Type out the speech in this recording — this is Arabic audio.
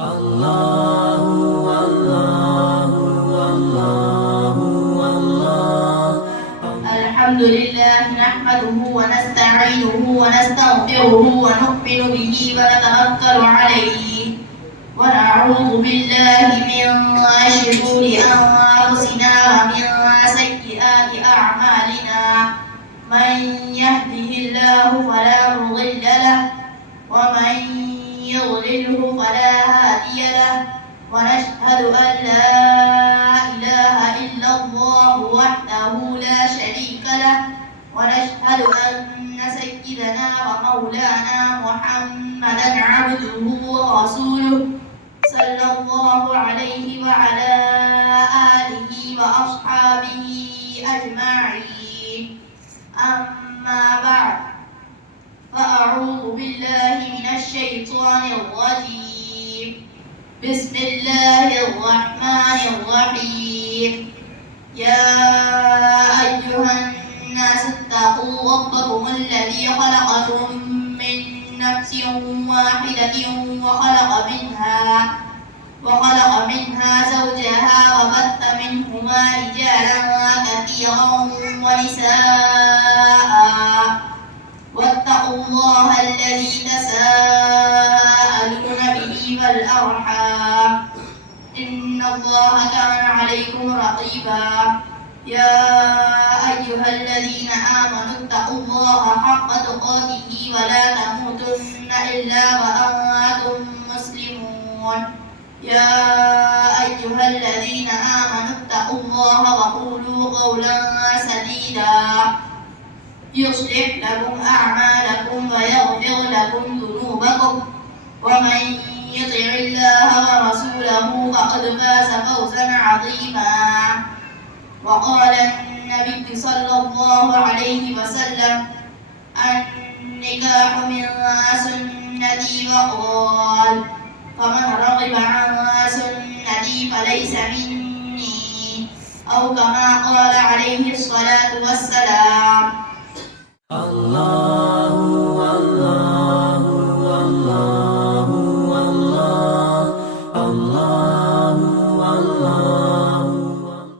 الله الله الله الله. الحمد لله نحمده ونستعينه ونستغفره ونؤمن به ونتوكل عليه ونعوذ بالله من شرور أنفسنا ومن سيئات أعمالنا. من يهده الله فلا مضل له ومن يضلله فلا هادي له. ونشهد أن لا إله إلا الله وحده لا شريك له. ونشهد أن سيدنا ومولانا محمدا عبده ورسوله صلى الله عليه وعلى آله وأصحابه أجمعين. أما بعد، فأعوذ بالله من الشيطان الرجيم. بسم الله الرحمن الرحيم. يا أيها الناس اتقوا ربكم الذي خلقكم من نفس واحدة وخلق منها زوجها وبث منهما رجالا كثيرا ونساء. واتقوا الله الذي تساءلون به والأرحام إن الله كان عليكم رقيبا. يا أيها الذين آمنوا اتقوا الله حق تقاته ولا تموتن إلا وأنتم مسلمون. يا أيها الذين آمنوا اتقوا الله وقولوا قولا سديدا يصلح لكم أعمالكم ويغفر لكم ذنوبكم. ومن يطع الله ورسوله فقد فاز فوزا عظيما. وقال النبي صلى الله عليه وسلم: النكاح من سنتي، وقال: فمن رغب عن سنتي فليس مني، أو كما قال عليه الصلاة والسلام.